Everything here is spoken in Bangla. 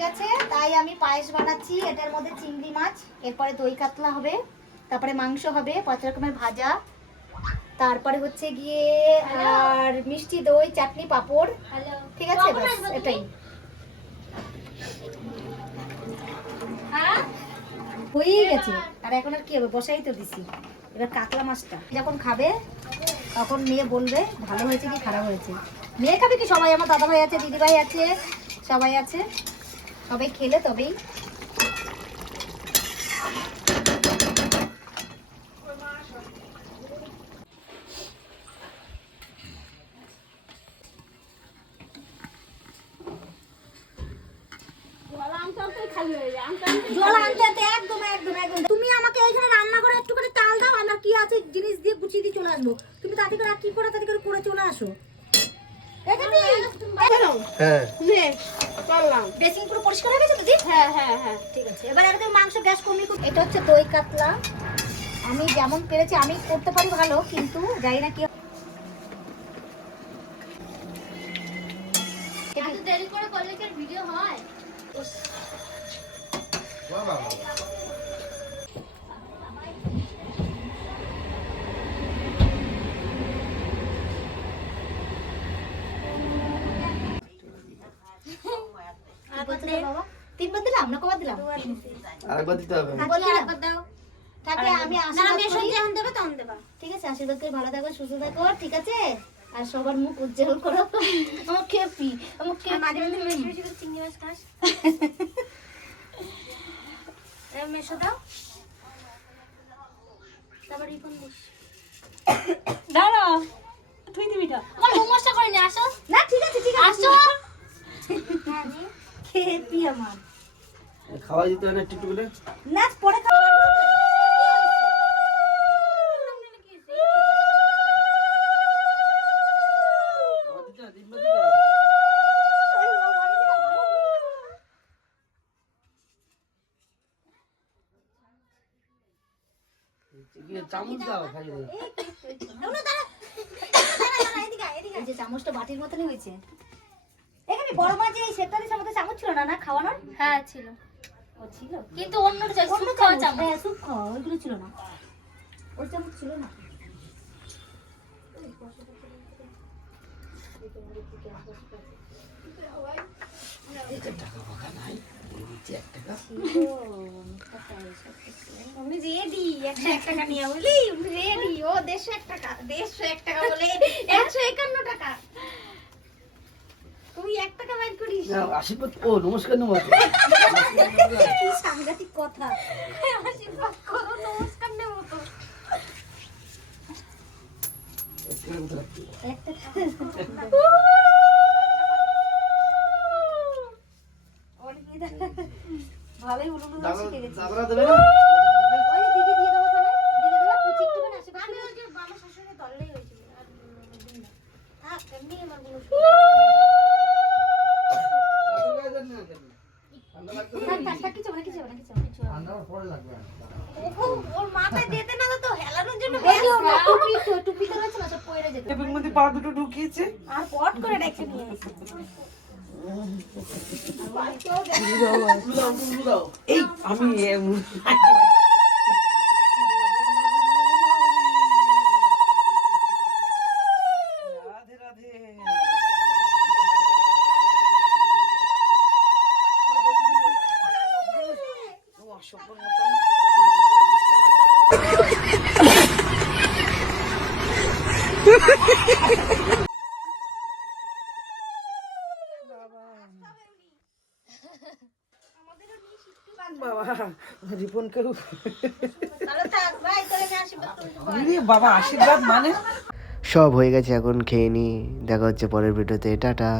হয়ে গেছে, তাই আমি পায়েস বানাচ্ছি। এটার মধ্যে চিংড়ি মাছ, এরপরে দই কাতলা হবে, তারপরে মাংস হবে, 5 রকমের ভাজা, তারপরে হচ্ছে গিয়ে আর মিষ্টি দই, চাটনি, পাঁপড়। ঠিক আছে, ব্যাস এটাই হয়েই গেছে। আর এখন আর কি হবে, বসাই তো দিছি। এবার কাতলা মাছটা যখন খাবে তখন মেয়ে বলবে ভালো হয়েছে কি খারাপ হয়েছে। মেয়ে খাবে কি, সবাই, আমার দাদা ভাই আছে, দিদি ভাই আছে, সবাই আছে, সবাই খেলে তবেই। জল আনতে আনতে একদম একদম একদম। তুমি আমাকে এইখানে রান্না করে একটু করে চাল দাও, আমরা কি আছে জিনিস দিয়ে গুছিয়ে দিয়ে চলে আসবো। তুমি তাতে করে কি করে তাতে করে করে চলে আসো। বেসিং পুরো পরিষ্কার হয়ে গেছে তো? হ্যাঁ হ্যাঁ হ্যাঁ, ঠিক আছে। এবার একদম মাংস গ্যাস কমিয়ে। এটা হচ্ছে দই কাতলা। আমি যেমন পেরেছি আমি করতে পারি ভালো, কিন্তু জানি না কি দেরি করে করলে কি ভিডিও হয়। তিনবার দিলাম না কবার দিলাম? আরেকবার দিতে হবে। আরেকবার দাও। তাকে আমি আশীর্বাদ করি। যখন দেবে তখন দেবা। ঠিক আছে, আশীর্বাদ করে ভালো থাকো, সুস্থ থাকো, ঠিক আছে? আর সবার মুখ উজ্জ্বল করো। আমার খেপি, আমার মাঝে মাঝে বেশি বেশি করে চিংড়ি মাছ খাস। মেশো দাও। তারপর রিপন দিস। দাঁড়াও, তুই দিবি না। আমার হোমওয়ার্কটা করে নি, আসো। না ঠিক আছে ঠিক আছে, আসো। খেপি আমার। খাওয়া দিতে হয় না একটু করে? না, পরে খাওয়া। চামচ দাও খাইয়ে দাও। এই যে চামচটা বাটির মতনই হয়েছে। এখানে বড় মাছ এই সেটারই সাথে চামচ ছিল না, না খাওয়ানোর? হ্যাঁ ছিল। ও ছিল, কিন্তু অন্যটা চাই, অন্য খাওয়া চামচ। হ্যাঁ, সুপ খাওয়া, ওইগুলো ছিল না। ওই চামচ ছিল না। আমি রেডি 101 টাকা নিয়ে, বুঝলি? রেডি। ও 101 টাকা, 101 টাকা বলে 151 টাকা। তুই 1 টাকা বাইর করিস। না, আশীর্বাদ। ও নমস্কার নমস্কার। কি সাংঘাতিক কথা। আশীর্বাদ করো, নমস্কার নেব তো। ভালোই উলুলু শিখে গেছি। দাদা দেবে না? ওই দিদি দিয়ে দেবো ওখানে। দিদি দেবো, কুচি একটু করে আশীর্বাদ। আমি ওই যে বাবা শাশুড়ি তললেই হয়েছিল। আর হ্যাঁ, এমনি আমার গুলো ওর মাথায় দিতে না তো হেলানোর জন্য টুপি তো রয়েছে না, সব পরে যেত। এর মধ্যে পা দুটো ঢুকিয়েছে আর পট করে ডেকে নিয়ে এসে এই আমি রাধে রাধে। বাবা রিপনকেও বাবা আশীর্বাদ মানে সব হয়ে গেছে, এখন খেয়ে নি। দেখা হচ্ছে পরের ভিডিওতে। টাটা।